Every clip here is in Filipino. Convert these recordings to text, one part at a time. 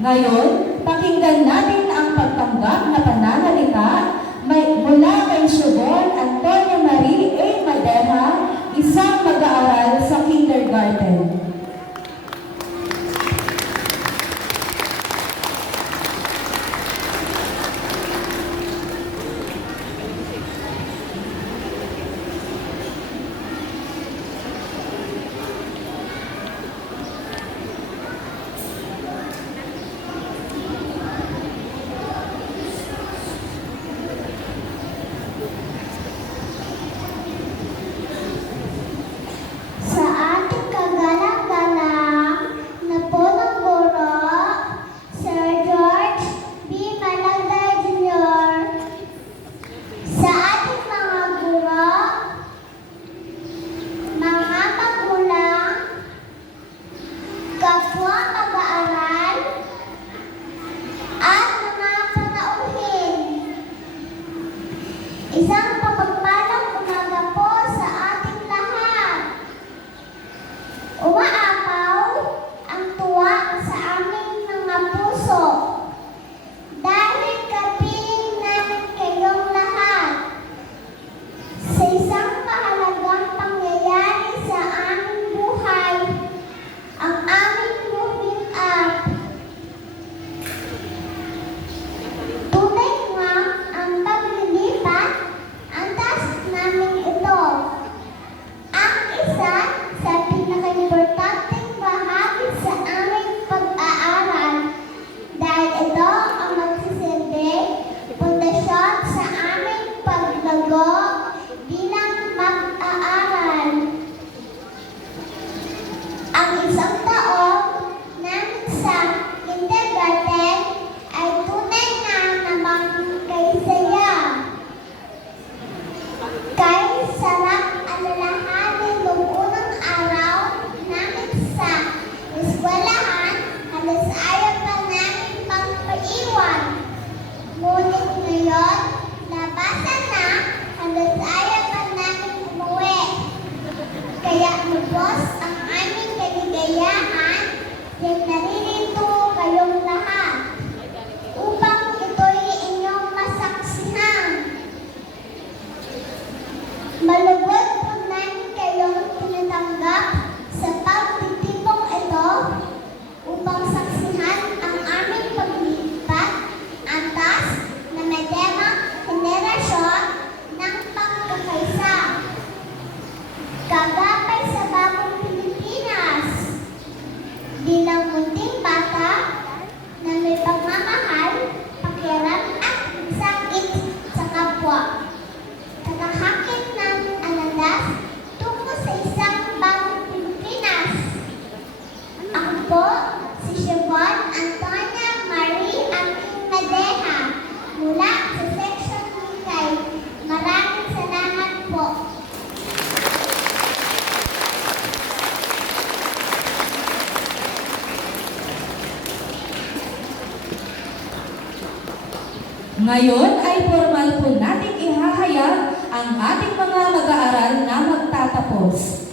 Ngayon, pakinggan natin ang pagtanggap na pananalita mula kay Shubon Antonia Marie A. Madeja, isang mag-aaral sa kindergarten. Isang mapagpalang umaga po sa ating lahat. Umaapaw ang tuwa sa aming mga puso dahil kapiling namin kayong lahat sa isang mahalagang pangyayari sa aming buhay, ang aming moving up. Tunay nga ang paglilipat namin ito. Ang isa sa pinaka-importanteng bahagi sa aming pag-aaral dahil ito ang magsisilbi pundasyon sa aming paglago bilang mag-aaral. Ang isang taon namin sa kindergarten ay tunay na namang kaysaya. Kahit sarap alalahanin noong unang araw namin sa eskwelahan, halos ayaw pa namin magpaiwan. Ngunit ngayon, labasan na, halos ayaw pa namin umuwi. Kaya lubos ang aming kaligayahan, at naririto kayong lahat upang ito'y inyong masaksihan. Malugod po namin kayong tinatanggap sa pagtitipong ito upang saksihan ang aming paglipat antas na may temang henerasyon ng pagkakaisa. Kagapay sa bagong Pilipinas bilang munting bata na may pagmamahal, pakialam at sakit sa kapwa. Nakahakit ng alalas tungo sa isang bagong Pilipinas. Ako po, si Shubon Antonia Marie Aking Madeja mula sa Section Mikay. Maraming salamat po. Ngayon ay formal po nating ihahayag ang ating mga mag-aaral na magtatapos.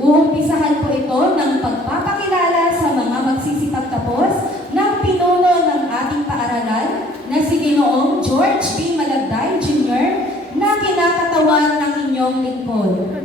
Uumpisahan po ito ng pagpapakilala sa mga magsisipagtapos ng pinuno ng ating paaralan na si Ginoong George B. Malagday Jr. na kinakatawan ng inyong lingkod.